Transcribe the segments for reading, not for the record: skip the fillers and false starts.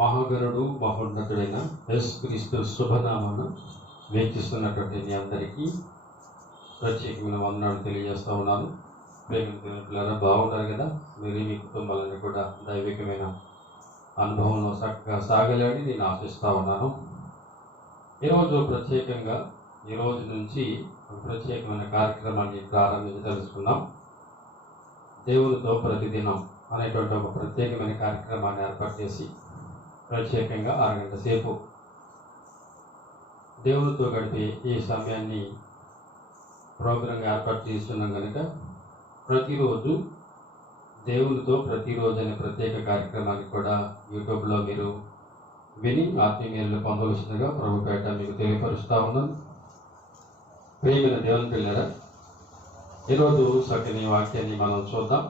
మహాగణుడు మహోన్నతుడైన యేసుక్రీస్తు శుభనామాన వీక్షిస్తున్నటువంటి మీ అందరికీ ప్రత్యేకమైన వందనాలు తెలియజేస్తూ ఉన్నాను. ప్రేమికుల పిల్లలు బాగుంటారు కదా. మీరు మీ కుటుంబాలను కూడా దైవికమైన అనుభవంలో చక్కగా సాగలేని నేను ఆశిస్తూ ఉన్నాను. ఈరోజు ప్రత్యేకంగా ఈరోజు నుంచి ఒక ప్రత్యేకమైన కార్యక్రమాన్ని ప్రారంభించి తెలుసుకుందాం. దేవునితో ప్రతిదినం అనేటువంటి ఒక ప్రత్యేకమైన కార్యక్రమాన్ని ఏర్పాటు చేసి ప్రత్యేకంగా 6 గంటల సేపు దేవునితో గడిపే ఈ సమయాన్ని ప్రోగ్రాంగా ఏర్పాటు చేస్తున్నాం కనుక ప్రతిరోజు దేవునితో ప్రతిరోజు అనే ప్రత్యేక కార్యక్రమాన్ని కూడా యూట్యూబ్లో మీరు విని ఆత్మీయులను పొందవలసిందిగా ప్రభుపేట మీకు తెలియపరుస్తూ ఉన్నాను. ప్రియమైన దేవుని పిల్లరా, ఈరోజు చక్కని వాక్యాన్ని మనం చూద్దాం.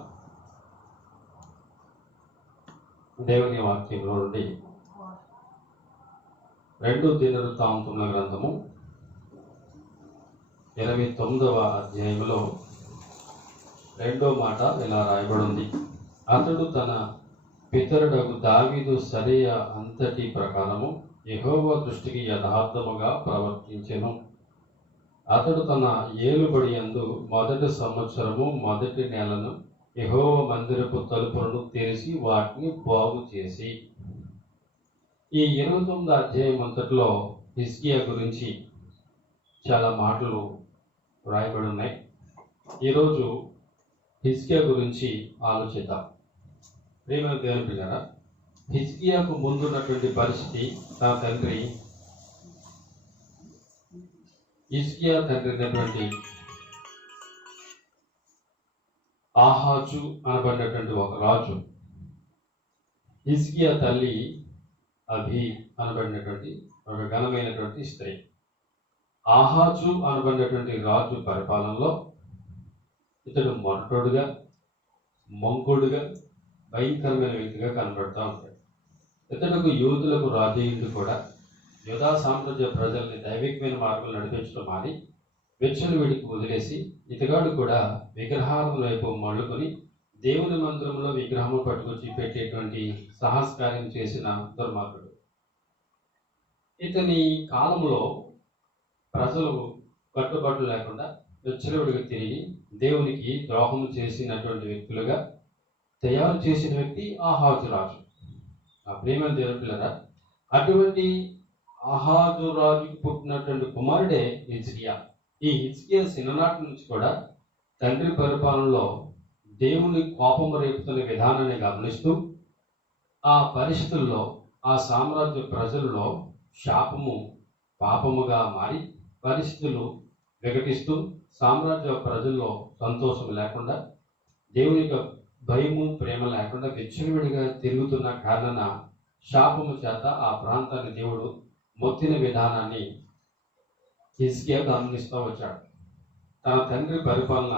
దేవుని వాక్యంలో నుండి 2 దినవృత్తాంతముల గ్రంథము 29వ అధ్యాయంలో 2వ మాట ఇలా రాయబడి ఉంది. అతడు తన పితరుడగు దావీదు సరియా అంతటి ప్రకారము యెహోవా దృష్టికి యథార్థముగా ప్రవర్తించెను. అతడు తన ఏలుబడి యందు మొదటి సంవత్సరము మొదటి నెలను యెహోవా మందిరపు తలుపులను తెరిచి వాటిని బాగు చేసి. ఈ 29వ అధ్యాయం అంతట్లో హిజ్కియా గురించి చాలా మాటలు రాయబడి ఉన్నాయి. ఈరోజు హిజ్కియా గురించి ఆలోచిద్దాం. ప్రియమైన దేవుని పిల్లరా, హిజ్కియాకు ముందున్నటువంటి పరిస్థితి, తన తండ్రి హిజ్కియా తండ్రి అయినటువంటి ఆహాజు అనబడినటువంటి ఒక రాజు, హిజ్కియా తల్లి అభి అనబడినటువంటి ఒక ఘనమైనటువంటి స్త్రీ. ఆహాజు అనబడినటువంటి రాజు పరిపాలనలో ఇతడు మొరటోడుగా, మంకుడుగా, భయంకరమైన వ్యక్తిగా కనబడుతూ ఉంటాడు. ఇతడుకు యూదులకు రాజయ్యుడు కూడా యూదా సామ్రాజ్య ప్రజల్ని దైవికమైన మార్గంలో నడిపించడం మాని విచ్చలవిడికి వదిలేసి ఇతగాడు కూడా విగ్రహాల వైపు మళ్ళుకొని దేవుని మందిరంలో విగ్రహము పట్టుకొచ్చి పెట్టేటువంటి సాహసకార్యం చేసిన దుర్మార్గుడు. ఇతని కాలంలో ప్రజలు కట్టుబాట్లు లేకుండా విచ్చలవిడిగా తిరిగి దేవునికి ద్రోహం చేసినటువంటి వ్యక్తులుగా తయారు చేసిన వ్యక్తి ఆహాజు రాజు. ఆ ప్రియమైన దేవుని పిల్లరా, అటువంటి ఆహాజు రాజుకు పుట్టినటువంటి కుమారుడే హిజ్కియా. ఈ హిజ్కియా చిన్ననాటి నుంచి కూడా తండ్రి పరిపాలనలో దేవుని కోపం రేపుతున్న విధానాన్ని గమనిస్తూ ఆ పరిస్థితుల్లో ఆ సామ్రాజ్య ప్రజల్లో శాపము పాపముగా మారి పరిస్థితులు వికటిస్తూ సామ్రాజ్య ప్రజల్లో సంతోషం లేకుండా దేవుని యొక్క భయము ప్రేమ లేకుండా విచ్చలవిడిగా తిరుగుతున్న కారణాన శాపము చేత ఆ ప్రాంతాన్ని దేవుడు మొత్తిన విధానాన్ని హిజ్కియా గమనిస్తూ వచ్చాడు. తన తండ్రి పరిపాలన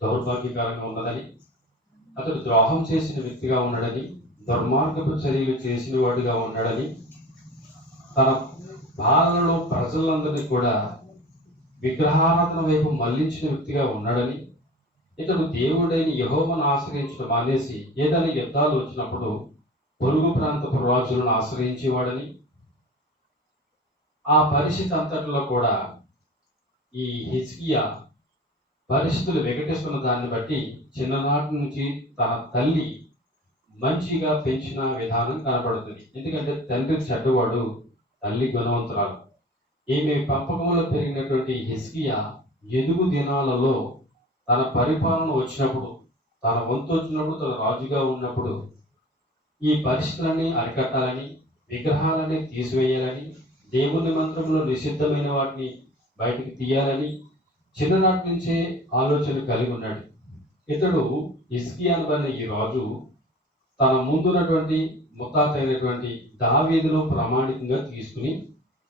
దౌర్భాగ్యకరంగా ఉన్నదని, అతడు ద్రోహం చేసిన వ్యక్తిగా ఉన్నాడని, దుర్మార్గపు చర్యలు చేసిన వాడిగా ఉన్నాడని, తన పాలనలో ప్రజలందరినీ కూడా విగ్రహారాధన వైపు మళ్లించిన వ్యక్తిగా ఉన్నాడని, ఇతడు దేవుడైన యెహోవాను ఆశ్రయించడం మానేసి ఏదైనా యుద్ధాలు వచ్చినప్పుడు పొరుగు ప్రాంతపు రాజులను ఆశ్రయించేవాడని, ఆ పరిస్థితి అంతట్లో కూడా ఈ హిజ్కియా పరిస్థితులు వికటిస్తున్న దాన్ని బట్టి చిన్ననాటి నుంచి తన తల్లి మంచిగా పెంచిన విధానం కనబడుతుంది. ఎందుకంటే తండ్రి చెడ్డవాడు, తల్లి గుణవంతురాలు. ఈమె పంపకంలో పెరిగినటువంటి హిజ్కియా ఎదుగు దినాలలో తన పరిపాలన వచ్చినప్పుడు, తన వంతు వచ్చినప్పుడు, తన రాజుగా ఉన్నప్పుడు ఈ పరిస్థితులన్నీ అరికట్టాలని, విగ్రహాలని తీసివేయాలని, దేవుని మంత్రంలో నిషిద్ధమైన వాటిని బయటికి తీయాలని చిన్ననాటి నుంచే ఆలోచన కలిగి ఉన్నాడు. ఇతడు హిజ్కియా అనబడిన ఈ రాజు తన ముందున్నటువంటి ముత్తాత అయినటువంటి దావీదును ప్రామాణికంగా తీసుకుని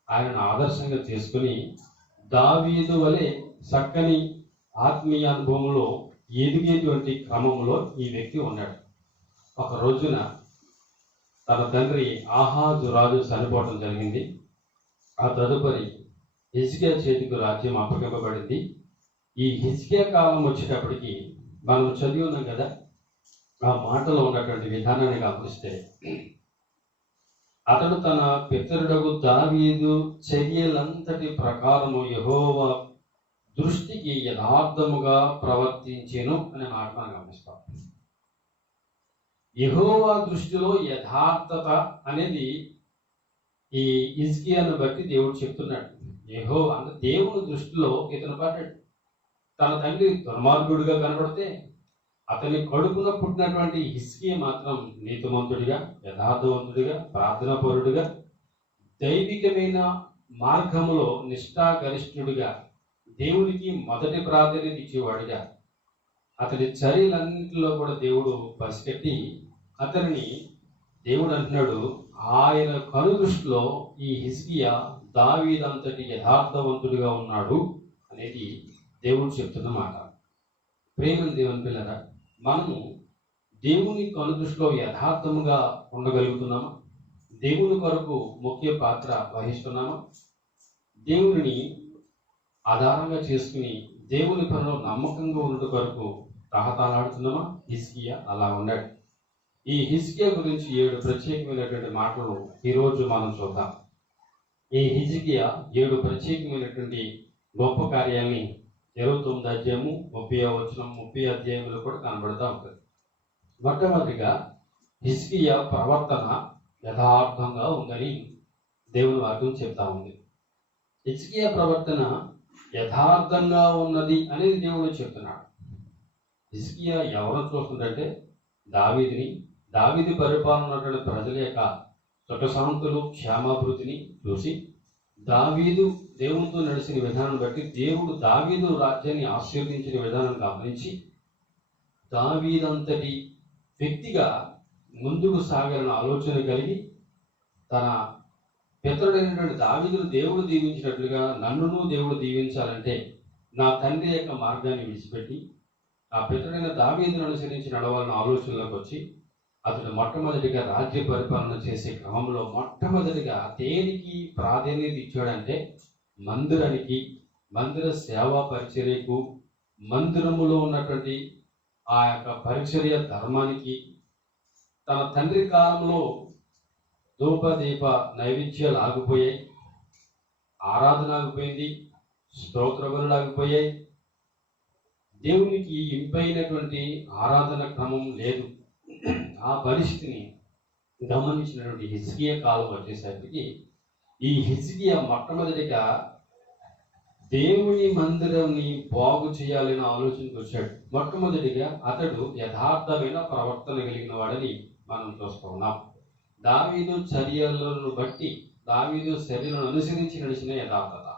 ఆయనను ఆదర్శంగా చేసుకుని దావీదు వలె చక్కని ఆత్మీయ అనుభవంలో ఎదిగేటువంటి క్రమంలో ఈ వ్యక్తి ఉన్నాడు. ఒక రోజున తన తండ్రి ఆహాజు రాజు చనిపోవడం జరిగింది. ఆ తదుపరి హిజ్కియా చేతికి రాజ్యం అప్పగింపబడింది. ఈ హిజ్కియా కాలం వచ్చేటప్పటికి మనం చదివి ఉన్నాం కదా, ఆ మాటలో ఉన్నటువంటి విధానాన్ని గమనిస్తే అతడు తన పితరుడగు దావీదు చర్యలంతటి ప్రకారము యెహోవా దృష్టికి యథార్థముగా ప్రవర్తించెను అనే మాట మనం గమనిస్తాం. యెహోవా దృష్టిలో యథార్థత అనేది ఈ హిజ్కియాను బట్టి దేవుడు చెప్తున్నాడు. అంటే దేవుని దృష్టిలో ఇతను పడ్డాడు. తన తండ్రి దుర్మార్గుడిగా కనబడితే అతని కడుపున పుట్టినటువంటి హిజ్కియా మాత్రం నీతిమంతుడిగా, యథార్థవంతుడిగా, ప్రార్థనాపరుడిగా, దైవికమైన మార్గములో నిష్ఠాగరిష్ఠుడిగా, దేవునికి మొదటి ప్రాధాన్యత ఇచ్చేవాడిగా, అతడి చర్యలన్నింటిలో కూడా దేవుడు పసిగట్టి అతనిని దేవుడు అంటున్నాడు, ఆయన కనుదృష్టిలో ఈ హిజ్కియా దావీదంతటి యథార్థవంతుడిగా ఉన్నాడు అనేది దేవుడు చెప్తున్న మాట. ప్రేమ దేవుని పిల్లరా, మనము దేవుని కనుదృష్టిలో యథార్థముగా ఉండగలుగుతున్నామా? దేవుని కొరకు ముఖ్య పాత్ర వహిస్తున్నామా? దేవుని ఆధారంగా చేసుకుని దేవుని పనిలో నమ్మకంగా ఉండటం కొరకు తహతలాడుతున్నామా? హిజ్కియా అలా ఉన్నాడు. ఈ హిజ్కియా గురించి 7 ప్రత్యేకమైనటువంటి మాటలు ఈరోజు మనం చూద్దాం. ఈ హిజ్కియా 7 ప్రత్యేకమైనటువంటి గొప్ప కార్యాలని 29 అధ్యాయము 30వ వచనం 30 అధ్యాయంలో కూడా కనబడుతూ ఉంటుంది. మొట్టమొదటిగా హిజ్కియా ప్రవర్తన యథార్థంగా ఉందని దేవుని వాక్యం చెప్తా ఉంది. హిజ్కియా ప్రవర్తన యథార్థంగా ఉన్నది అనేది దేవుడు చెప్తున్నాడు. హిజ్కియా ఎవరు చూస్తుందంటే దావీదు పరిపాలన ఉన్నటువంటి ప్రజల యొక్క సుఖశాంతులు, క్షేమాభివృద్ధిని చూసి దావీదు దేవునితో నడిచిన విధానం బట్టి దేవుడు దావీదు రాజ్యాన్ని ఆశీర్వదించిన విధానం గమనించి దావీదంతటి వ్యక్తిగా ముందుకు సాగాలని ఆలోచన కలిగి తన పితరుడైనటువంటి దావీదును దేవుడు దీవించినట్లుగా నన్నును దేవుడు దీవించాలంటే నా తండ్రి యొక్క మార్గాన్ని విడిచిపెట్టి ఆ పితరుడైన దావీదును అనుసరించి నడవాలన్న ఆలోచనలోకి వచ్చి అతడు మొట్టమొదటిగా రాజ్య పరిపాలన చేసే క్రమంలో మొట్టమొదటిగా దేనికి ప్రాధాన్యత ఇచ్చాడంటే మందిరానికి, మందిర సేవా పరిచర్యకు, మందిరములో ఉన్నటువంటి ఆ యొక్క పరిచర్య ధర్మానికి. తన తండ్రి కాలంలో ధూపదీప నైవేద్యాలు ఆగిపోయాయి, ఆరాధన ఆగిపోయింది, స్తోత్ర బలులు ఆగిపోయాయి, దేవునికి ఇంపైనటువంటి ఆరాధన క్రమం లేదు. ఆ పరిస్థితిని గమనించినటువంటి హిజ్కియా కాలం వచ్చేసరికి ఈ హిజ్కియా మొట్టమొదటిగా దేవుని మందిరాన్ని బాగు చేయాలని ఆలోచనకు వచ్చాడు. మొట్టమొదటిగా అతడు యథార్థమైన ప్రవర్తన కలిగిన వాడని మనం చూస్తూ ఉన్నాం. దావీదు చర్యలను బట్టి, దావీదు చర్యలను అనుసరించి నడిచిన యథార్థత.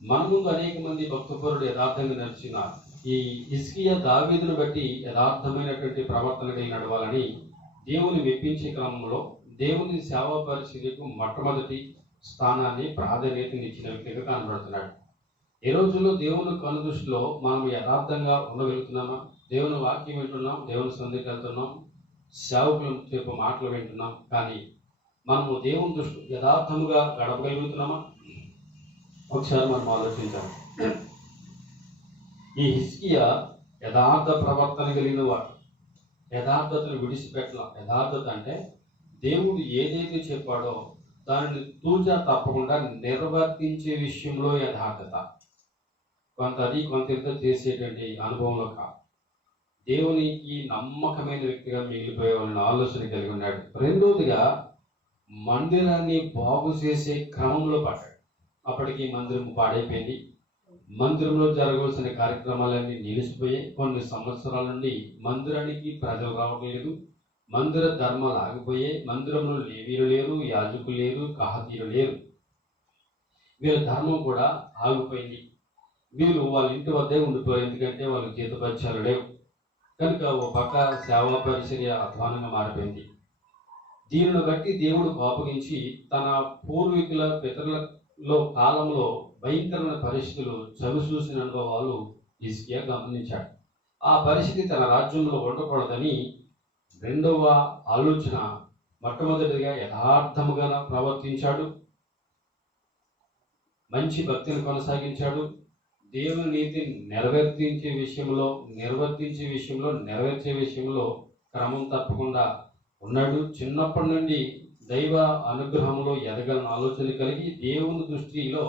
మన ముందు అనేక మంది భక్తపరుడు యథార్థంగా నడిచినారు. ఈ హిజ్కియా దావీదును బట్టి యథార్థమైనటువంటి ప్రవర్తన కలిగి నడవాలని దేవుని మెప్పించే క్రమంలో దేవుని సేవా పరిచర్యకు మొట్టమొదటి స్థానాన్ని, ప్రాధాన్యతని ఇచ్చిన వ్యక్తిగా కనబడుతున్నాడు. ఈ రోజుల్లో దేవుని కనుదృష్టిలో మనం యథార్థంగా ఉండగలుగుతున్నామా? దేవుని వాక్యం వింటున్నాం, దేవుని సంధికి వెళ్తున్నాం, సేవకులు చెప్పే మాటలు వింటున్నాం, కానీ మనము దేవుని దృష్టి యథార్థముగా గడపగలుగుతున్నామా? ఒకసారి మనం ఆలోచించాలి. ఈ హిజ్కియా యథార్థ ప్రవర్తన కలిగిన వాడు. యథార్థతను విడిచిపెట్టడం. యథార్థత అంటే దేవుడు ఏదైతే చెప్పాడో దానిని తూచా తప్పకుండా నిర్వర్తించే విషయంలో యథార్థత. కొంత చేసేటువంటి అనుభవంలో కాదు. దేవునికి నమ్మకమైన వ్యక్తిగా మిగిలిపోయేవాళ్ళని ఆలోచన కలిగి ఉన్నాడు. రెండోదిగా మందిరాన్ని బాగు చేసే క్రమంలో పడ్డాడు. అప్పటికి మందిరం పాడైపోయింది. మందిరంలో జరగవలసిన కార్యక్రమాలన్నీ నిలిచిపోయాయి. కొన్ని సంవత్సరాల నుండి మందిరానికి ప్రజలు రావడం లేదు. మందిర ధర్మాలు ఆగిపోయాయి. మందిరంలో లేవీలు లేరు, యాజకులు లేరు, కహాతీయులు లేరు. వీళ్ళ ధర్మం కూడా ఆగిపోయింది. వీళ్ళు వాళ్ళ ఇంటి వద్దే ఉండిపోయారు. ఎందుకంటే వాళ్ళకి జీతభత్యాలు లేవు కనుక ఓ పక్క సేవా పరిచర్య అధ్వానంగా మారిపోయింది. దీనిని బట్టి దేవుడు కోపగించి తన పూర్వీకుల పితరులలో కాలంలో భయంకరమైన పరిస్థితులు చవిచూసిన అనుభవాలు హిజ్కియా గమనించాడు. ఆ పరిస్థితి తన రాజ్యంలో ఉండకూడదని రెండవ ఆలోచన మొట్టమొదటిగా యథార్థముగా ప్రవర్తించాడు. మంచి భక్తిని కొనసాగించాడు. దేవుని నీతిని నెరవేర్చే విషయంలో క్రమం తప్పకుండా ఉన్నాడు. చిన్నప్పటి నుండి దైవ అనుగ్రహంలో ఎదగలని ఆలోచన కలిగి దేవుని దృష్టిలో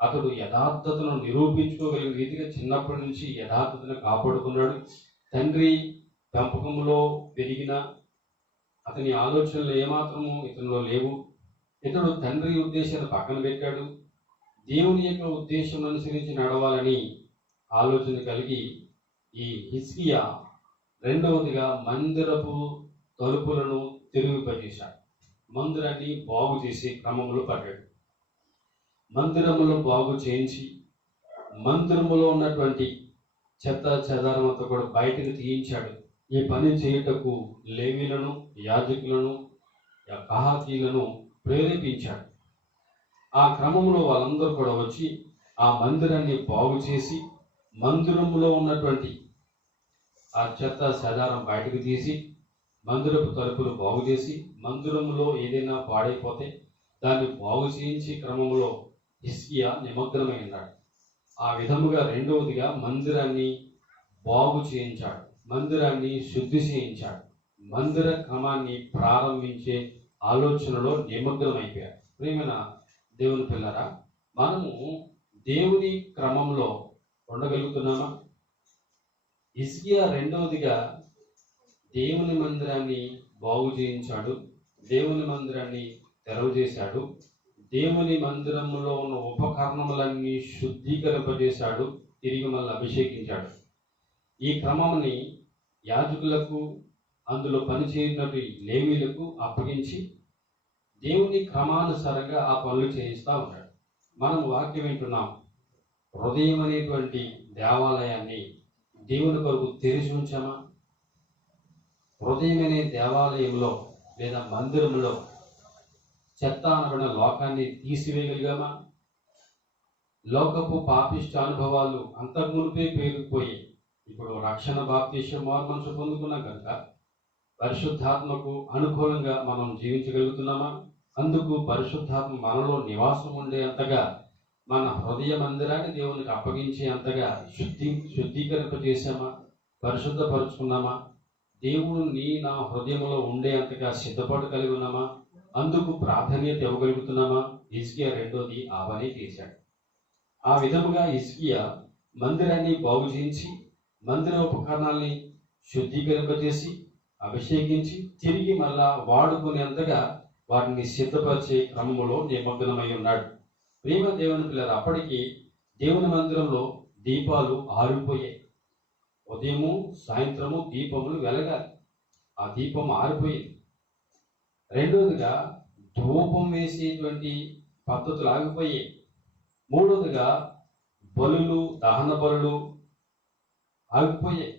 అతడు యథార్థతను నిరూపించుకోగలిగిన రీతిగా చిన్నప్పటి నుంచి యథార్థతను కాపాడుకున్నాడు. తండ్రి పెంపకంలో పెరిగిన అతని ఆలోచనలు ఏమాత్రము ఇతనిలో లేవు. ఇతడు తండ్రి ఉద్దేశాన్ని పక్కన పెట్టాడు. దేవుని యొక్క ఉద్దేశం అనుసరించి నడవాలని ఆలోచన కలిగి ఈ హిజ్కియా రెండవదిగా మందిరపు తలుపులను తెరిపింపజేశాడు. మందిరాన్ని బాగు చేసే క్రమంలో పడ్డాడు. మందిరములో బాగు చేయించి మందిరములో ఉన్నటువంటి చెత్త చెదారం అంతా కూడా బయటకు తీయించాడు. ఈ పని చేయుటకు లేవీలను, యాజకులను, కహాతీలను ప్రేరేపించాడు. ఆ క్రమంలో వాళ్ళందరూ కూడా వచ్చి ఆ మందిరాన్ని బాగు చేసి మందిరంలో ఉన్నటువంటి ఆ చెత్త చెదారం బయటకు తీసి మందిరపు తలుపులు బాగు చేసి మందిరంలో ఏదైనా పాడైపోతే దాన్ని బాగు చేయించి క్రమంలో హిజ్కియా నిమగ్నమై ఉన్నాడు. ఆ విధముగా రెండవదిగా మందిరాన్ని బాగు చేయించాడు, మందిరాన్ని శుద్ధి చేయించాడు, మందిర క్రమాన్ని ప్రారంభించే ఆలోచనలో నిమగ్నమైపోయాడు. ప్రియమైన దేవుని పిల్లరా, మనము దేవుని క్రమంలో ఉండగలుగుతున్నామా? హిజ్కియా రెండవదిగా దేవుని మందిరాన్ని బాగు చేయించాడు, దేవుని మందిరాన్ని తెరవ చేశాడు, దేవుని మందిరంలో ఉన్న ఉపకరణములన్నీ శుద్ధీకరింపజేశాడు, తిరిగి మళ్ళీ అభిషేకించాడు. ఈ క్రమంని యాజకులకు, అందులో పనిచేయనటువంటి లేవీలకు అప్పగించి దేవుని క్రమానుసారంగా ఆ పనులు చేయిస్తూ ఉంటాడు. మనం వాక్యం వింటున్నాం. హృదయం అనేటువంటి దేవాలయాన్ని దేవుని కొరకు తెరిచి ఉంచామా? హృదయం అనే దేవాలయంలో లేదా మందిరంలో చెత్త అనబడిన లోకాన్ని తీసివేయగలిగామా? లోకపు పాపిష్ట అనుభవాలు అంతకుమునిపే పేరుకుపోయి ఇప్పుడు రక్షణ బాప్తిస్మ మారుమనసు పొందుకున్నాం కనుక పరిశుద్ధాత్మకు అనుకూలంగా మనం జీవించగలుగుతున్నామా? అందుకు పరిశుద్ధాత్మ మనలో నివాసం ఉండేంతగా మన హృదయ మందిరాన్ని దేవునికి అప్పగించే అంతగా శుద్ధీకరింపజేసామా? పరిశుద్ధపరుచుకున్నామా? దేవుడు నా హృదయంలో ఉండే అంతగా సిద్ధపాటు కలిగి ఉన్నామా? అందుకు ప్రాధాన్యత ఇవ్వగలుగుతున్నామా? హిజ్కియా రెండోది ఆ పని చేశాడు. ఆ విధముగా హిజ్కియా మందిరాన్ని బాగు చేయించి మందిర ఉపకరణాల్ని శుద్ధీకరింపజేసి అభిషేకించి తిరిగి మళ్ళా వాడుకునేంతగా వాటిని సిద్ధపరిచే క్రమంలో నిమగ్నమై ఉన్నాడు. ప్రేమ దేవుని పిల్లలు, అప్పటికి దేవుని మందిరంలో దీపాలు ఆరిపోయాయి. ఉదయము సాయంత్రము దీపములు వెలగాలి. ఆ దీపం ఆరిపోయింది. రెండవదిగా ధూపం వేసేటువంటి పద్ధతులు ఆగిపోయాయి. మూడవదిగా బలులు, దహన బలులు ఆగిపోయాయి.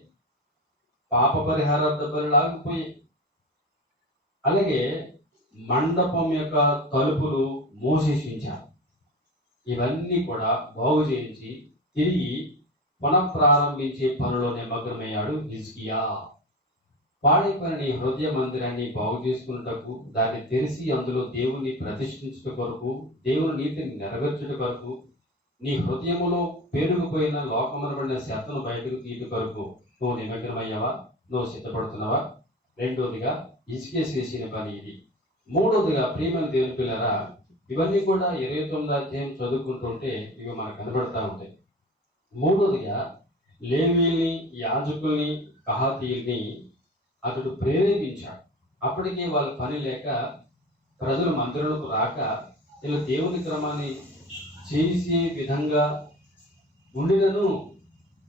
పాప పరిహారార్థ బలులు ఆగిపోయాయి. అలాగే మండపం యొక్క తలుపులు మూసేసి ఉంచారు. ఇవన్నీ కూడా బాగు చేయించి తిరిగి పునఃప్రారంభించే పనిలో నిమగ్నమయ్యాడు హిజ్కియా. పాడైపోయిన హృదయ మందిరాన్ని బాగు చేసుకున్నటకు, దాన్ని తెరిచి అందులో దేవుని ప్రతిష్ఠించుట కొరకు, దేవుని నీతిని నెరవేర్చుట కొరకు, నీ హృదయములో పేరుకుపోయిన లోకమనబడిన శతను బయటకు తీయట కొరకు నువ్వు నిమగ్నమయ్యావా? నువ్వు సిద్ధపడుతున్నావా? రెండోదిగా హిజ్కియా చేసిన పని ఇది. మూడోదిగా ప్రియమైన దేవుని పిల్లరా, ఇవన్నీ కూడా 29వ అధ్యాయం చదువుకుంటుంటే ఇవి మనకు కనబడతా ఉంటాయి. మూడోదిగా లేవీల్ని, యాజకుల్ని, కహాతీయుల్ని అతడు ప్రేరేపించాడు. అప్పటికే వాళ్ళ పని లేక ప్రజలు మందిరంలోకి రాక ఇలా దేవుని క్రమాన్ని చేసే విధంగా ఉండినను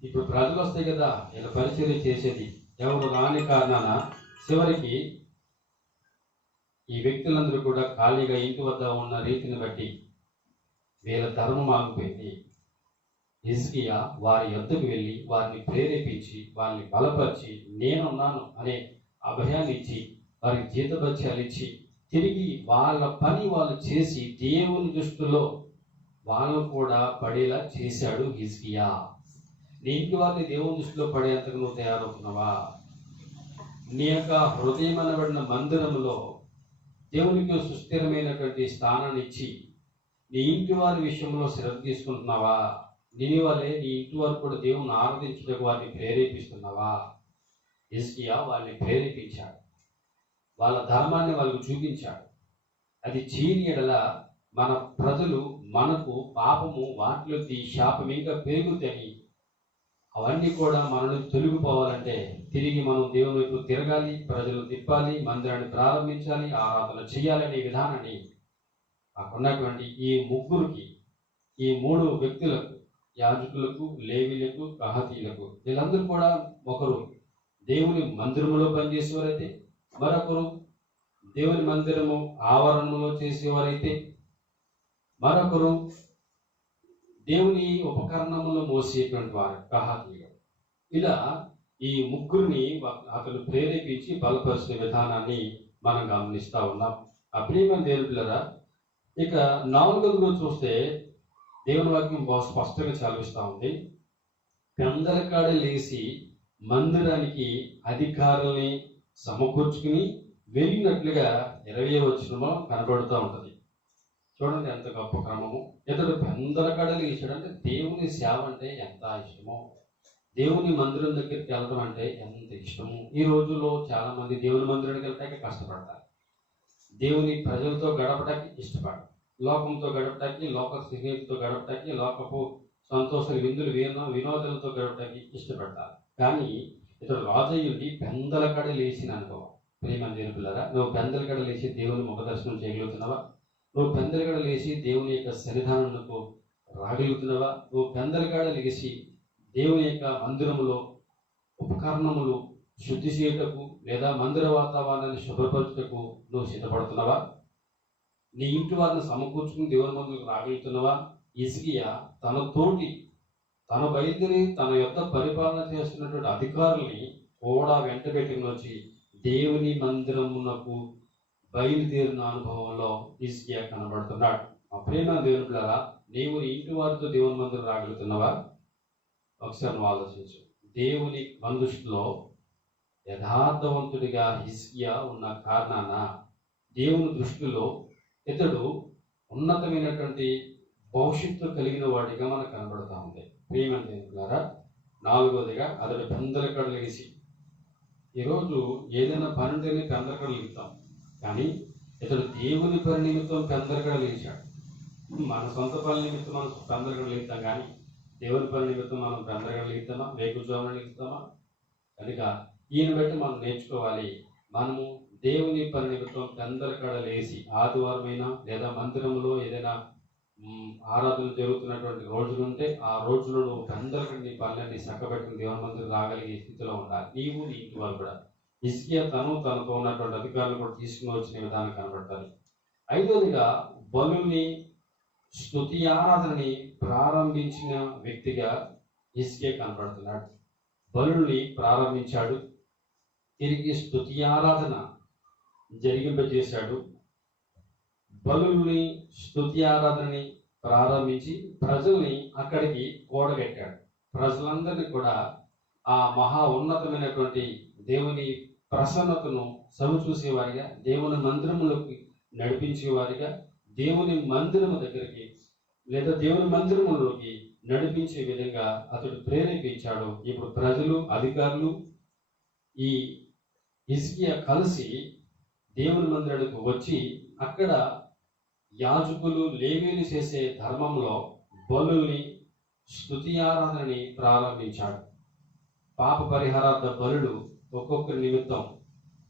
ఇప్పుడు ప్రజలు వస్తాయి కదా, ఇలా పరిచర్య చేసేది ఎవరు రాని కారణాన చివరికి ఈ వ్యక్తులందరూ కూడా ఖాళీగా ఇంటి వద్ద ఉన్న రీతిని బట్టి వీళ్ళ ధర్మం ఆగిపోయింది. హిజ్కియా వారి యొద్దకు వెళ్ళి వారిని ప్రేరేపించి వారిని బలపరిచి నేనున్నాను అనే అభయాన్ని ఇచ్చి వారికి జీతభత్యాలు ఇచ్చి తిరిగి వాళ్ళ పని వాళ్ళు చేసి దేవుని దృష్టిలో వాళ్ళు కూడా పడేలా చేశాడు హిజ్కియా. నీ ఇంటి వారిని దేవుని దృష్టిలో పడేంతకు నువ్వు తయారవుతున్నావా? నీ యొక్క హృదయం అనబడిన మందిరంలో దేవునికి సుస్థిరమైనటువంటి స్థానాన్ని ఇచ్చి నీ ఇంటి వారి విషయంలో శ్రద్ధ తీసుకుంటున్నావా? నిని వల్లే నీ ఇంటి వారు కూడా దేవుని ఆరాధించడానికి వారిని ప్రేరేపిస్తున్నావా? హిజ్కియా వాళ్ళని ప్రేరేపించాడు, వాళ్ళ ధర్మాన్ని వాళ్ళకు చూపించాడు. అది చేయని ఎడల మన ప్రజలు మనకు పాపము వాటిలోకి శాపం ఇంకా పెరుగుతాయి. అవన్నీ కూడా మనల్ని తొలగిపోవాలంటే తిరిగి మనం దేవుని వైపు తిరగాలి, ప్రజలు తిప్పాలి, మందిరాన్ని ప్రారంభించాలి, ఆరాధన చేయాలనే విధానాన్ని అక్కడున్నటువంటి ఈ ముగ్గురికి, ఈ 3 వ్యక్తులకు, యాజకులకు, లేవీయులకు, కహాతీయులకు, వీళ్ళందరూ కూడా ఒకరు దేవుని మందిరములో పనిచేసేవారైతే, మరొకరు దేవుని మందిరము ఆవరణలో చేసేవారైతే, మరొకరు దేవుని ఉపకరణములు మోసేటువంటి వారు కహాతీయులు. ఇలా ఈ ముగ్గురిని అతను ప్రేరేపించి బలపరిచిన విధానాన్ని మనం గమనిస్తా ఉన్నాం. ఆ ప్రియమైన దేవుని పిల్లరా, ఇక 4వదిలో చూస్తే దేవుని వాక్యం బాగా స్పష్టంగా చదివిస్తూ ఉంది. పెందలకాడ లేచి మందిరానికి అధికారుల్ని సమకూర్చుకుని వెళ్ళినట్లుగా 20వ వచనంలో కనబడుతూ ఉంటుంది. చూడండి ఎంత గొప్ప క్రమము. ఇతడు పెందలకాడ లేచాడు. అంటే దేవుని సేవ అంటే ఎంత ఇష్టమో, దేవుని మందిరం దగ్గరికి వెళ్ళడం అంటే ఎంత ఇష్టము. ఈ రోజుల్లో చాలా మంది దేవుని మందిరానికి వెళ్ళటానికి కష్టపడతారు, దేవుని ప్రజలతో గడపడానికి ఇష్టపడరు, లోకంతో గడపడానికి, లోక స్నేహితులతో గడపడానికి, లోకపు సంతోష విందులు వినోదాలతో గడపడానికి ఇష్టపడతారు. కానీ ఇతడు రాజయ్యుడి పెందలకాడ లేచిన అనుభవం. ప్రియమైన దేవుని పిల్లరా, నువ్వు పెందలకాడ లేచి దేవుని ముఖ దర్శనం చేయగలుగుతున్నావా? నువ్వు పెందలకాడ లేచి దేవుని యొక్క సన్నిధానంకు రాగలుగుతున్నావా? నువ్వు పెందలకాడ లేచి దేవుని యొక్క మందిరములో ఉపకరణములు శుద్ధి చేయుటకు లేదా మందిర వాతావరణాన్ని శుభ్రపరచుటకు నువ్వు సిద్ధపడుతున్నావా? నీ ఇంటి వారిని సమకూర్చుకుని దేవుని మందిరకు రాగలుగుతున్నావా? హిజ్కియా తన బయలుదేరి తన యొక్క పరిపాలన చేస్తున్నటువంటి అధికారుల్ని కూడా వెంట పెట్టుకుని వచ్చి దేవుని మందిరమునకు బయలుదేరిన అనుభవంలో హిజ్కియా కనబడుతున్నాడు. ఆ ప్రేమ దేవుని పిల్లరా, నీవు నీ ఇంటి వారితో దేవుని మందిరం రాగలుగుతున్నావా? ఒకసారి నువ్వు ఆలోచించు. దేవుని దృష్టిలో యథార్థవంతుడిగా హిజ్కియా ఉన్న కారణాన దేవుని దృష్టిలో ఇతడు ఉన్నతమైనటువంటి భవిష్యత్తు కలిగిన వాడిగా మనకు కనబడుతూ ఉంది. ప్రియమైన దేవుని ద్వారా 4వదిగా అతడు పెందలకాడ లేచి. ఈరోజు ఏదైనా పని ఉంటేనే పెందలకాడ లేస్తాం, కానీ ఇతడు దేవుని పని నిమిత్తం పెందలకాడ లేచాడు. మన సొంత పని నిమిత్తం మనం పెందలకాడ లేస్తాం, కానీ దేవుని పని నిమిత్తం మనం పెందలకాడ లేస్తామా, వేకుజామున లేస్తామా? కనుక ఈయన బట్టి మనం నేర్చుకోవాలి. మనము దేవుని పని నిమిత్తం పెందలకాడ లేచి ఆదివారమైనా లేదా మందిరంలో ఏదైనా ఆరాధన జరుగుతున్నటువంటి రోజులు ఉంటే ఆ రోజులో నువ్వు పెందలకాడ నీ పనులన్నీ చక్కబెట్టుకుని దేవుని మందిరం రాగలిగే స్థితిలో ఉండాలి. నీవు నీ ఇంటి వాళ్ళు కూడా. హిజ్కియా తనతో ఉన్నటువంటి అధికారులు కూడా తీసుకుని వచ్చిన విధానం కనబడతారు. 5వదిగా బలుల్ని స్తుతి ఆరాధనని ప్రారంభించిన వ్యక్తిగా హిజ్కియా కనబడుతున్నాడు. బలుల్ని ప్రారంభించాడు, తిరిగి స్తుతి ఆరాధన జరిగింపజేశాడు. బలుల్ని స్తుతి ఆరాధనని ప్రారంభించి ప్రజల్ని అక్కడికి కూడగట్టాడు. ప్రజలందరినీ కూడా ఆ మహా ఉన్నతమైనటువంటి దేవుని ప్రసన్నతను సమచూసేవారిగా, దేవుని మందిరములోకి నడిపించేవారిగా, దేవుని మందిరము దగ్గరికి లేదా దేవుని మందిరములోకి నడిపించే విధంగా అతడు ప్రేరేపించాడు. ఇప్పుడు ప్రజలు, అధికారులు, ఈ హిజ్కియా కలిసి దేవుని మందిరానికి వచ్చి అక్కడ యాజకులు, లేవీయులు చేసే ధర్మంలో బలుల్ని స్తుతి ఆరాధనని ప్రారంభించాడు. పాప పరిహారార్థ బలులు ఒక్కొక్కరి నిమిత్తం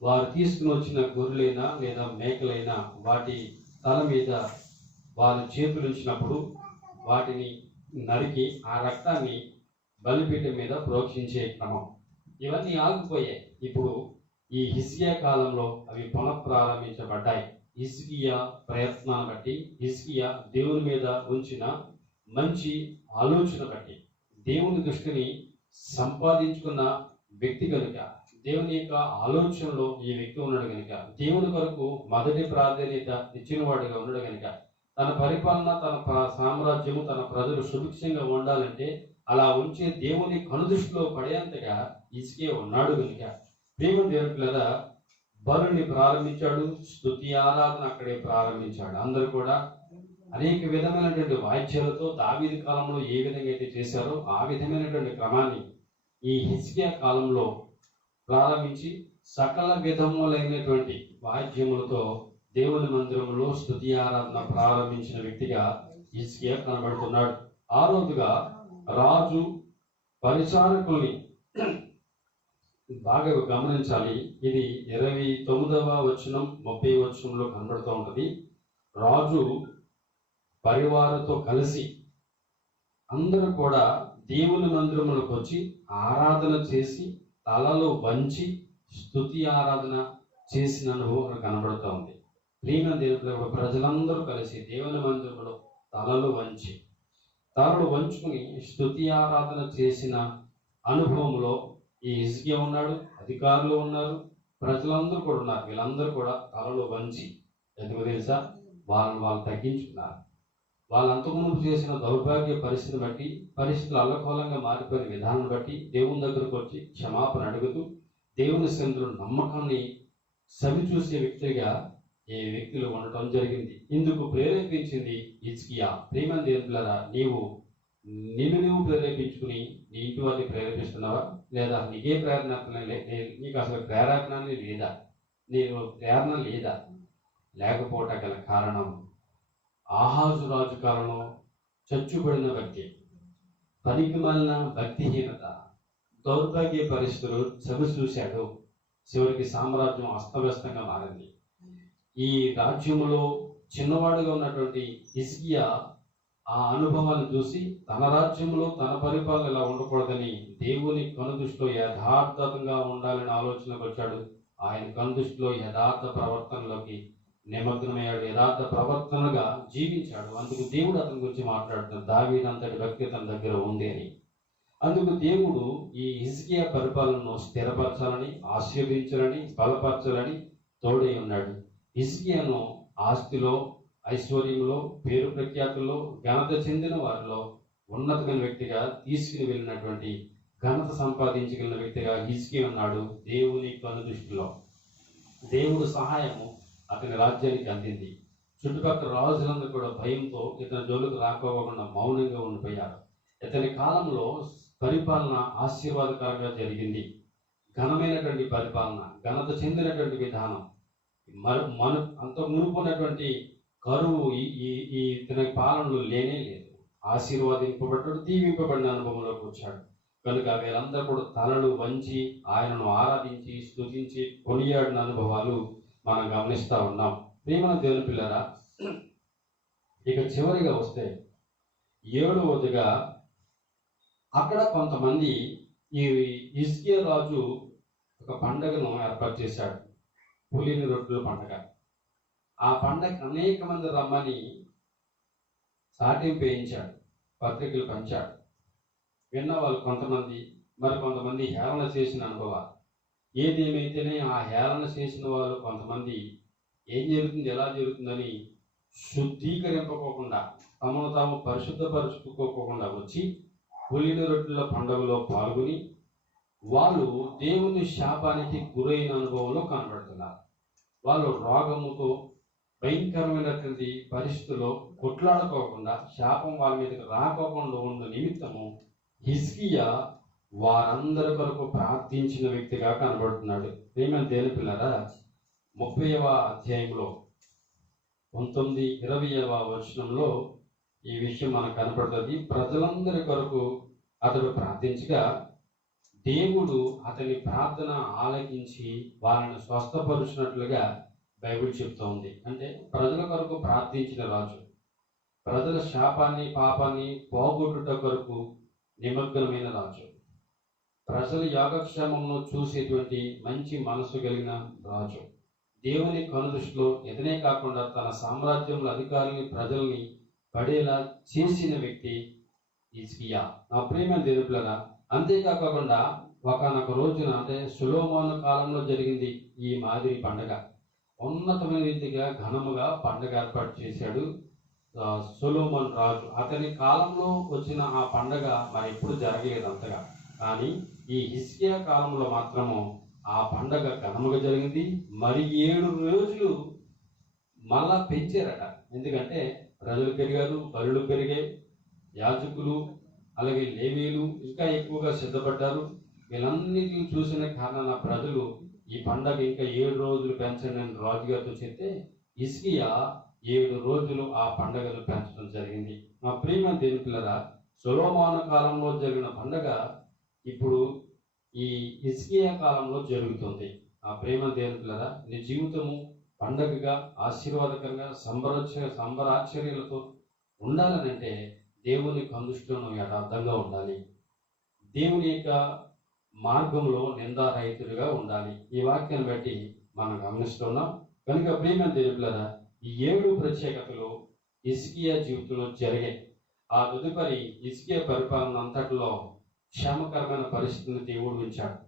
వారు తీసుకుని వచ్చిన గొర్రెలైనా లేదా మేకలైనా వాటి తల మీద వారు చేతులు ఉంచినప్పుడు వాటిని నరికి ఆ రక్తాన్ని బలిపీఠం మీద ప్రోక్షించే క్రమం. ఇవన్నీ ఆగిపోయాయి. ఇప్పుడు ఈ హిజ్కియా కాలంలో అవి పునఃప్రారంభించబడ్డాయి. హిజ్కియా ప్రయత్నాన్ని బట్టి, హిజ్కియా దేవుని మీద ఉంచిన మంచి ఆలోచన బట్టి, దేవుని దృష్టిని సంపాదించుకున్న వ్యక్తి కనుక, దేవుని యొక్క ఆలోచనలో ఈ వ్యక్తి ఉన్నాడు కనుక, దేవుని కొరకు మొదటి ప్రాధాన్యత ఇచ్చిన వాడిగా ఉన్నాడు కనుక, తన పరిపాలన, తన సామ్రాజ్యము, తన ప్రజలు సుభిక్షంగా ఉండాలంటే అలా ఉంచే దేవుని కనుదృష్టిలో పడేంతగా హిజ్కియా ఉన్నాడు కనుక దేవుని దేవునిలా బలుని ప్రారంభించాడు. స్తుతి ఆరాధన అక్కడే ప్రారంభించాడు. అందరూ కూడా అనేక విధమైనటువంటి వాయిద్యాలతో దావీదు కాలంలో ఏ విధంగా అయితే చేశారో ఆ విధమైనటువంటి క్రమాన్ని ఈ హిజ్కియా కాలంలో ప్రారంభించి సకల విధములైనటువంటి వాయిద్యములతో దేవుని మందిరంలో స్తుతి ఆరాధన ప్రారంభించిన వ్యక్తిగా హిజ్కియా కనబడుతున్నాడు. ఆరోదుగా రాజు పరిచారకుల్ని బాగా గమనించాలి. ఇది 29వ వచనం 30వ వచనంలో కనబడుతూ ఉంటది. రాజు పరివారంతో కలిసి అందరూ కూడా దేవుని మందిరములకు వచ్చి ఆరాధన చేసి తలలు వంచి స్తుతి ఆరాధన చేసిన అనుభవం కనబడుతూ ఉంది. ప్రియమైన దేవుడు, ప్రజలందరూ కలిసి దేవుని మందిరంలో తలలు వంచుకుని స్తుతి ఆరాధన చేసిన అనుభవంలో ఈ హిజ్కియా ఉన్నాడు, అధికారులు ఉన్నారు, ప్రజలందరూ కూడా ఉన్నారు. వీళ్ళందరూ కూడా తలలు వంచి, ఎందుకు తెలుసా, వాళ్ళు తగ్గించుకున్నారు. వాళ్ళు అంతకుముందు చేసిన దౌర్భాగ్య పరిస్థితిని బట్టి, పరిస్థితులు అల్లకోలంగా మారిపోయిన విధానం బట్టి దేవుని దగ్గరకు వచ్చి క్షమాపణ అడుగుతూ దేవుని సన్నిధిలో నమ్మకాన్ని సవి చూసే వ్యక్తిగా ఈ వ్యక్తులు ఉండటం జరిగింది. ఇందుకు ప్రేరేపించింది హిజ్కియా. ప్రియమైన దేవులారా, నిన్ను ప్రేరేపించుకుని నీ ఇంటి వారిని ప్రేరేపిస్తున్నావా? లేదా నీకే నీకు అసలు ప్రేరేపణ లేదా? నీకు ప్రేరణ లేదా? లేకపోవట గల కారణం ఆహాజు రాజు కాలంలో చచ్చుబడిన వ్యక్తి, పనికిమాలిన భక్తిహీనత, దౌర్భాగ్య పరిస్థితులు చవి చూశాడు. చివరికి సామ్రాజ్యం అస్తవ్యస్తంగా మారింది. ఈ రాజ్యంలో చిన్నవాడుగా ఉన్నటువంటి హిజ్కియా ఆ అనుభవాన్ని చూసి తన రాజ్యంలో తన పరిపాలన ఇలా ఉండకూడదని దేవుని కనుదృష్టిలో యథార్థంగా ఉండాలని ఆలోచనకు వచ్చాడు. ఆయన కనుదృష్టిలో యథార్థ ప్రవర్తనలోకి నిమగ్నమయ్యాడు, యథార్థ ప్రవర్తనగా జీవించాడు. అందుకు దేవుడు అతని గురించి మాట్లాడుతున్నాడు, దావీదు అంతటి వ్యక్తి తన దగ్గర ఉంది అని. అందుకు దేవుడు ఈ హిజ్కియా పరిపాలనను స్థిరపరచాలని, ఆశీర్వదించాలని, బలపరచాలని తోడై ఉన్నాడు. హిజ్కియాను ఆస్తిలో, ఐశ్వర్యంలో, పేరు ప్రఖ్యాతుల్లో, ఘనత చెందిన వారిలో ఉన్నతమైన వ్యక్తిగా తీసుకుని వెళ్ళినటువంటి, ఘనత సంపాదించగలిగిన వ్యక్తిగా హిజ్కియా ఉన్నాడు. దేవుని కనుదృష్టిలో దేవుడు సహాయము అతని రాజ్యానికి అందింది. చుట్టుపక్కల రాజులందరూ కూడా భయంతో ఇతని జోలికి రాకపోకుండా మౌనంగా ఉండిపోయారు. ఇతని కాలంలో పరిపాలన ఆశీర్వాదకరంగా జరిగింది. ఘనమైనటువంటి పరిపాలన, ఘనత చెందినటువంటి విధానం, అంత మునుపున్నటువంటి కరువు ఈ ఇతని పాలనలో లేనే లేదు. ఆశీర్వాదింపబడ్డాడు, దీవింపబడిన అనుభవంలోకి వచ్చాడు. కనుక వీళ్ళందరూ కూడా తలలు వంచి ఆయనను ఆరాధించి స్తుతించి కొనియాడిన అనుభవాలు మనం గమనిస్తూ ఉన్నాం. ప్రియమైన దేవుని పిల్లరా, ఇక చివరిగా వస్తే 7వదిగా అక్కడ కొంతమంది ఈ హిజ్కియా రాజు ఒక పండుగను ఏర్పాటు చేశాడు, పులిని రొట్టెల పండుగ. ఆ పండగ అనేక మంది రమ్మని సాటింపు వేయించాడు, పత్రికలు పంచాడు. విన్న వాళ్ళు కొంతమంది, మరి కొంతమంది హేళన చేసిన అనుభవాలు. ఏది ఏమైతేనే ఆ హేళన చేసిన వాళ్ళు కొంతమంది ఏం జరుగుతుంది, ఎలా జరుగుతుందని శుద్ధీకరింపకోకుండా, తమను తాము పరిశుద్ధపరుచుకోకుండా వచ్చి పులిన రొట్టెల పండుగలో పాల్గొని వాళ్ళు దేవుని శాపానికి గురైన అనుభవంలో కనబడుతున్నారు. వాళ్ళు రోగముతో భయంకరమైనటువంటి పరిస్థితుల్లో కొట్లాడుకోకుండా, శాపం వాళ్ళ మీదకి రాకోకుండా ఉన్న నిమిత్తము హిజ్కియా వారందరి కొరకు ప్రార్థించిన వ్యక్తిగా కనబడుతున్నాడు. ప్రియమైన దేవుని పిల్లరా, 30వ అధ్యాయంలో 19-20వ వచనంలో ఈ విషయం మనకు కనపడుతుంది. ప్రజలందరి కొరకు అతడు ప్రార్థించగా దేవుడు అతని ప్రార్థన ఆలకించి వారిని స్వస్థపరుచినట్లుగా బైబిల్ చెప్తూ ఉంది. అంటే ప్రజల కొరకు ప్రార్థించిన రాజు, ప్రజల శాపాన్ని పాపాన్ని పోగొట్టుట కొరకు నిమగ్నమైన రాజు, ప్రజల యోగక్షేమంలో చూసేటువంటి మంచి మనసు కలిగిన రాజు, దేవుని కనుదృష్టిలో ఇతనే కాకుండా తన సామ్రాజ్యంలో అధికారుల్ని, ప్రజల్ని పడేలా చేసిన వ్యక్తి హిజ్కియా. నా ప్రియమైన దేవుళ్ళరా, అంతేకాకుండా ఒకనొక రోజున, అంటే సొలొమోను కాలంలో జరిగింది ఈ మాదిరి పండగ. ఉన్నతమైన రీతిగా ఘనముగా పండగ ఏర్పాటు చేశాడు సొలొమోను రాజు. అతని కాలంలో వచ్చిన ఆ పండగ మరి ఎప్పుడు జరగలేదు అంతగా. కానీ ఈ హిజ్కియా కాలంలో మాత్రము ఆ పండగ ఘనముగా జరిగింది. మరి 7 రోజులు మళ్ళా పెంచారట. ఎందుకంటే ప్రజలు పెరిగారు, బలులు పెరిగాయి, యాజకులు అలాగే లేవీలు ఇంకా ఎక్కువగా సిద్ధపడ్డారు. వీళ్ళన్నిటిని చూసిన కారణాన ప్రజలు ఈ పండగ ఇంకా 7 రోజులు పెంచండి అని రాజుగారితో చెప్తే హిజ్కియా 7 రోజులు ఆ పండగను పెంచడం జరిగింది. మా ప్రియమైన దేవుని పిల్లరా, సొలొమోను కాలంలో జరిగిన పండగ ఇప్పుడు ఈ హిజ్కియా కాలంలో జరుగుతుంది. ఆ ప్రియమైన దేవుని పిల్లరా, నీ జీవితము పండగగా, ఆశీర్వాదకరంగా, సంబరాశ్చర్యాలతో ఉండాలనంటే దేవుని కందుష్టం నువ్వు యథార్థంగా ఉండాలి. దేవుని యొక్క మార్గంలో నిందారహితుడిగా ఉండాలి. ఈ వాక్యాన్ని బట్టి మనం గమనిస్తున్నాం. కనుక ప్రియమైన దేవులారా, ఈ 7 ప్రత్యేకతలు హిజ్కియా జీవితంలో జరిగాయి. ఆ తదుపరి హిజ్కియా పరిపాలన అంతటిలో క్షేమకరమైన పరిస్థితిని దేవుడు ఉంచాడు.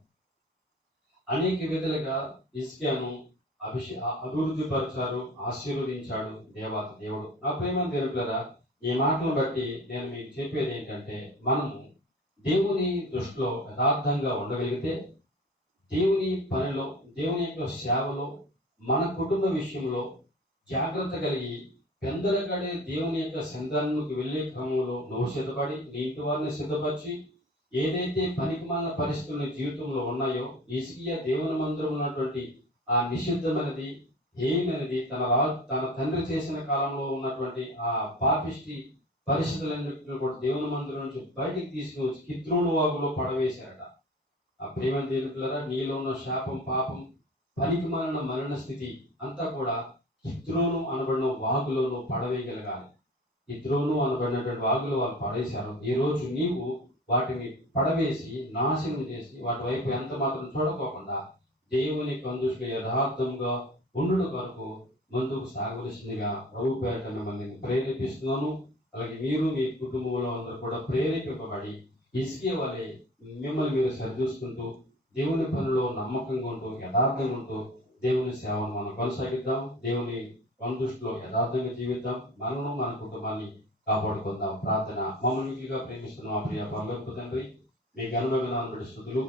అనేక విధాలుగా హిజ్కియాను అభివృద్ధి పరచారు, ఆశీర్వదించాడు దేవుడు. నా ప్రియమైన దేవులారా, ఈ మాటలను బట్టి నేను మీకు చెప్పేది ఏంటంటే, మనము దేవుని దృష్టిలో యథార్థంగా ఉండగలిగితే, దేవుని పనిలో, దేవుని యొక్క సేవలో, మన కుటుంబ విషయంలో జాగ్రత్త కలిగి పెందలకడే దేవుని యొక్క సంధానానికి వెళ్ళే క్రమంలో నువ్వు సిద్ధపడి, నీ ఇంటి వారిని సిద్ధపరిచి, ఏదైతే పనికిమాలిన పరిస్థితులు జీవితంలో ఉన్నాయో, హిజ్కియా దేవుని మందిరం ఉన్నటువంటి ఆ నిషిద్ధమైనది, హేయమైనది, తన తండ్రి చేసిన కాలంలో ఉన్నటువంటి ఆ పాపిష్టి పరిస్థితులన్నింటినీ కూడా దేవుని మందిరం నుంచి బయటికి తీసుకువచ్చి కిద్రోను వాగులో పడవేశారట. ఆ ప్రియమైన దేవుని పిల్లరా, నీలో ఉన్న శాపం, పాపం, పనికి మాలిన మరణ స్థితి అంతా కూడా కిద్రోను అనబడిన వాగులోనూ పడవేయగలగాలి. కిద్రోను అనబడినటువంటి వాగులో వాళ్ళు పడేశారు. ఈరోజు నీవు వాటిని పడవేసి నాశనం చేసి వాటి వైపు ఎంత మాత్రం చూడకోకుండా దేవుని కందుష్లో యథార్థంగా ఉండుట కొరకు ముందుకు సాగవలసిందిగా ప్రభు పేరిట మిమ్మల్ని ప్రేరేపిస్తున్నాను. అలాగే మీరు మీ కుటుంబంలో అందరూ కూడా ప్రేరేపింపబడి హిజ్కియా వలె మిమ్మల్ని మీరు సరిచూసుకుంటూ దేవుని పనిలో నమ్మకంగా ఉంటూ యథార్థంగా ఉంటూ దేవుని సేవను మనం కొనసాగిద్దాం. దేవుని దృష్టిలో యథార్థంగా జీవిద్దాం. మనను మన కుటుంబాన్ని కాపాడుకుందాం. ప్రార్థన. మమ్మల్ని మిగిలిగా ప్రేమిస్తున్న మా ప్రియ పరలోకపు తండ్రి, మీ ఘనమగనాన్ని బట్టి స్తుతులు.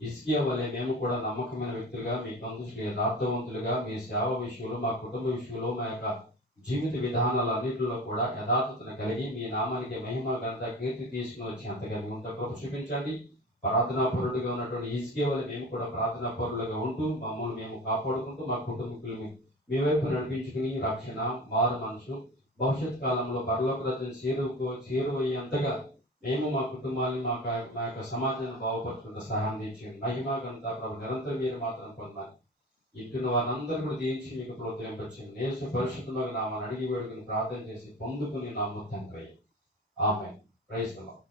హిజ్కియా వలె మేము కూడా నమ్మకమైన వ్యక్తులుగా, మీ దృష్టిలో యథార్థవంతులుగా, మీ సేవ విషయంలో, మా కుటుంబ విషయంలో, మా యొక్క జీవిత విధానాలన్నింటిలో కూడా యథార్థతను కలిగి మీ నామానికి మహిమ, ఘనత, కీర్తి తీసుకుని వచ్చి అంతగా ఉంటే కృప చూపించండి. ప్రార్థనాపరుడుగా ఉన్నటువంటి హిజ్కియా వలె మేము కూడా ప్రార్థనాపరులుగా ఉంటూ మమ్మల్ని మేము కాపాడుకుంటూ మా కుటుంబీకులను మీ వైపు నడిపించుకుని రక్షణ, మారు మనసు, భవిష్యత్ కాలంలో పరలోక రాజ్యం చేరువయ్యేంతగా మేము మా కుటుంబాన్ని, మా యొక్క సమాజాన్ని బాగుపరుచుకుంటూ సహాయం తెచ్చి మహిమ, ఘనత, ప్రభు నిరంతరం మీరు మాత్రం పొందాలి. ఇంటున్న వారందరూ కూడా దీవించి మీకు ప్రోత్సహింపచ్చింది. యేసు పరిశుద్ధమైన నామాన్ని అడిగి వేడుకుని ప్రార్థన చేసి పొందుకుని నామము తండ్రి. ఆమేన్. Praise the lord.